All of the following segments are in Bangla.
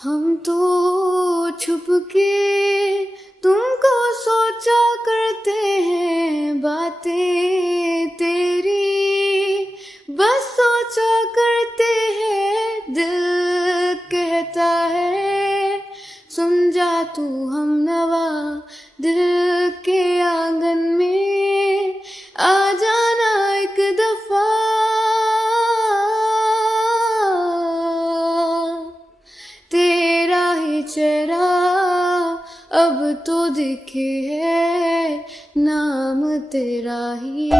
हम तो छुप के तुमको सोचा करते हैं, बातें तेरी बस सोचा करते हैं। दिल कहता है सुन जा तू हम नवा, दिल के आंगन में आ जाना एक दफा। तेरा ही चेहरा अब तो दिखे है, नाम तेरा ही।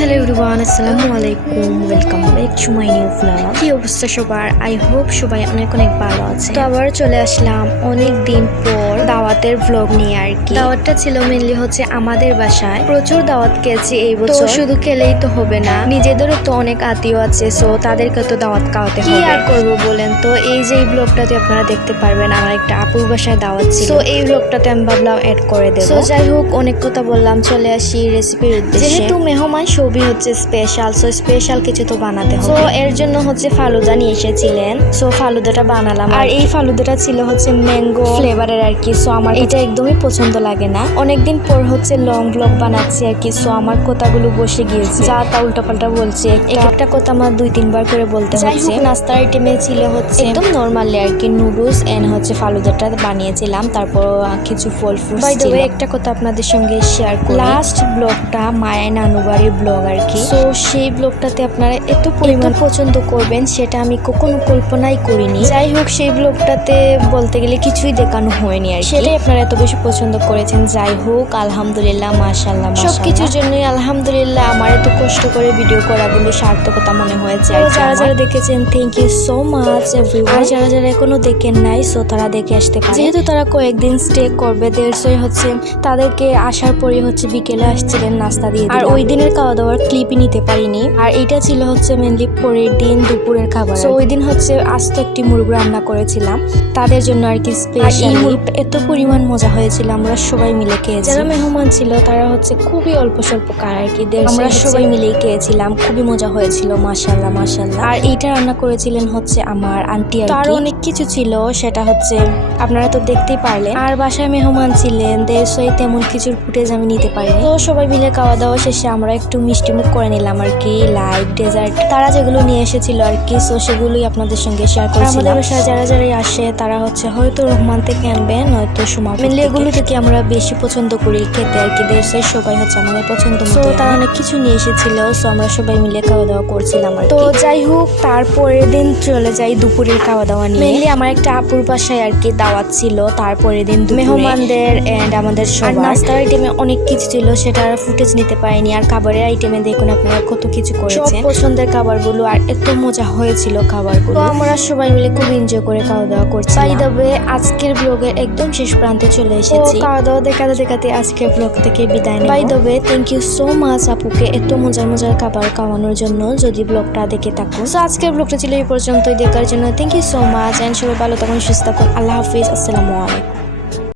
হ্যালো এভরিওয়ান, আসসালামু আলাইকুম, welcome back to my new blog. কি অবস্থা সবার? আই হোপ সবাই অনেক অনেক ভালো আছে। তো আবার চলে আসলাম অনেক দিন পর দাওয়াতের ব্লগ নিয়ে আর কি। দাওয়াতটা ছিল মেনলি হচ্ছে আমাদের বাসায়। প্রচুর দাওয়াত খেয়েছি এই বছর। শুধু খেলেই তো হবে না, নিজেদেরও তো অনেক আত্মীয় আছে, সো তাদেরকে তো দাওয়াত খাওয়াতে হবে। কি আর করবো বলেন? তো এই যে এই ব্লগটাতে আপনারা দেখতে পারবেন আমার একটা আপুর বাসায় দাওয়াত ছিল, তো এই ব্লগটাতে আমি ভাবলাম অ্যাড করে দেবো। তো যাই হোক, অনেক কথা বললাম, চলে আসি রেসিপির উদ্দেশ্যে। যেহেতু মেহমান সবই হচ্ছে স্পেশাল, সো স্পেশাল কিছু তো বানাতে হবে। তো এর জন্য হচ্ছে ফালুদা নিয়ে এসেছিলেন, সো ফালুদাটা বানালাম। আর এই ফালুদাটা ছিল হচ্ছে ম্যাঙ্গো ফ্লেভারের আর কি, সো আমার এটা একদমই পছন্দ লাগে না। অনেকদিন পর হচ্ছে লং ব্লগ বানাচ্ছি আর কি, সো আমার কথাগুলো বসে গিয়েছে, যা তা উল্টাপাল্টা বলছে। একটা কথা আমার 2-3 বার করে বলতে হচ্ছে। নাস্তার আইটেমে ছিল হচ্ছে একদম নরমালি আর কি, নুডলস এন্ড হচ্ছে ফালুদাটা বানিয়েছিলাম, তারপর কিছু ফল ফ্রুটস ছিল। বাই দ্য ওয়ে, একটা কথা আপনাদের সঙ্গে শেয়ার করি। লাস্ট ব্লগটা মায়ের নানু বাড়ির ব্লগ আর কি, তো সেই ব্লগটাতে আপনারা এত পরিমাণ পছন্দ করবেন সেটা আমি কখনো কল্পনাই করিনি। যাই হোক, সেই ব্লগটাতে বলতে গেলে কিছুই দেখানো হয়নি আর সেটাই আপনারা এত বেশি পছন্দ করেছেন। যাই হোক, আলহামদুলিল্লাহ, মাশাআল্লাহ, সবকিছুর জন্যই আলহামদুলিল্লাহ। আমার এত কষ্ট করে ভিডিও করাগুলো সার্থকতা মনে হয়েছে। আর যারা যারা দেখেছেন thank you so much everyone. আর যারা যারা এখনো দেখেন নাই, সো তারা দেখে আসতে পারে। যেহেতু তারা কয়েকদিন স্টে করবে, দেড়শোই হচ্ছে তাদেরকে আসার পরে হচ্ছে বিকেলে আসছিলেন, নাস্তা দিয়ে। আর ওই দিনের খাওয়া দাওয়ার ক্লিপই নিতে পারিনি। আর এটা ছিল হচ্ছে মেনলি পরের দিন দুপুরের খাবার। তো ওই দিন হচ্ছে আস্ত একটি মুরগ রান্না করেছিলাম তাদের জন্য আর কি স্পেশাল। মুরগটা এত পরিমাণ মজা হয়েছিল, আমরা সবাই মিলে খেয়েছি। যারা মেহমান ছিল তারা হচ্ছে খুবই অল্প স্বল্প খায় আর কি, আমরা সবাই মিলেই খেয়েছিলাম, খুবই মজা হয়েছিল, মাশাআল্লাহ মাশাআল্লাহ। আর এইটা রান্না করেছিলেন হচ্ছে আমার আন্টি আর আরো অনেক কিছু ছিল, সেটা হচ্ছে আপনারা তো দেখতেই পারলেন। আর বাসায় মেহমান ছিলেন, দেশই তেমন কিছুর ফুটেজ আমি নিতে পারিনি। তো সবাই মিলে খাওয়া দাওয়া শেষে আমরা একটু মিষ্টি মুখ করে নিলাম আর কি, লাইক ডেজার্ট তারা যেগুলো নিয়ে এসেছিল আর কি, সো সেগুলোই আপনাদের সঙ্গে শেয়ার করছিলাম। আমাদের বাসায় যারা যারাই আসে তারা হচ্ছে হয়তো রহমান থেকে আনবে, নয়তো সুমা। মেনলি এগুলো থেকে আমরা বেশি পছন্দ করি খেতে আর কি, দেশের সবাই হচ্ছে আমাদের পছন্দ মতো। তারা অনেক কিছু নিয়ে এসেছিল, সো আমরা সবাই মিলে খাওয়া দাওয়া করছিলাম আর কি। তো যাই হোক, তারপরের দিন চলে যাই দুপুরের খাওয়া দাওয়া নিয়ে। মেনলি আমার একটা আপুর বাসায় আর কি দাওয়াত ছিল, তারপরের দিন মেহমানদের এন্ড আমাদের সবার। নাস্তার আইটেমে অনেক কিছু ছিল, সেটা ফুটেজ নিতে পারিনি। আর খাবারের আইটেমে দেখুন আপনারা কত কিছু করেছেন, পছন্দের খাবারগুলো, আর এত মজা হয়েছিল খাবারগুলো। তো আমরা সবাই মিলে খুব এনজয় করে খাওয়া দাওয়া করছি। বাই দ্য ওয়ে, আজকের ব্লগের একদম শেষ প্রান্তে চলে এসেছি। খাওয়া দাওয়া দেখাতে দেখাতে আজকের ব্লগ থেকে বিদায় নেব। By the way, thank you so much আপুকে এত মজার মজার খাবার খাওয়ানোর জন্য, যদি ব্লগটা দেখে থাকুন। তো আজকের ব্লগটা ছিল এই পর্যন্তই, দেখার জন্য thank you so much, and সবাই ভালো থাকুন, সুস্থ থাকুন। আল্লাহ হাফিজ, আসসালামু আলাইকুম।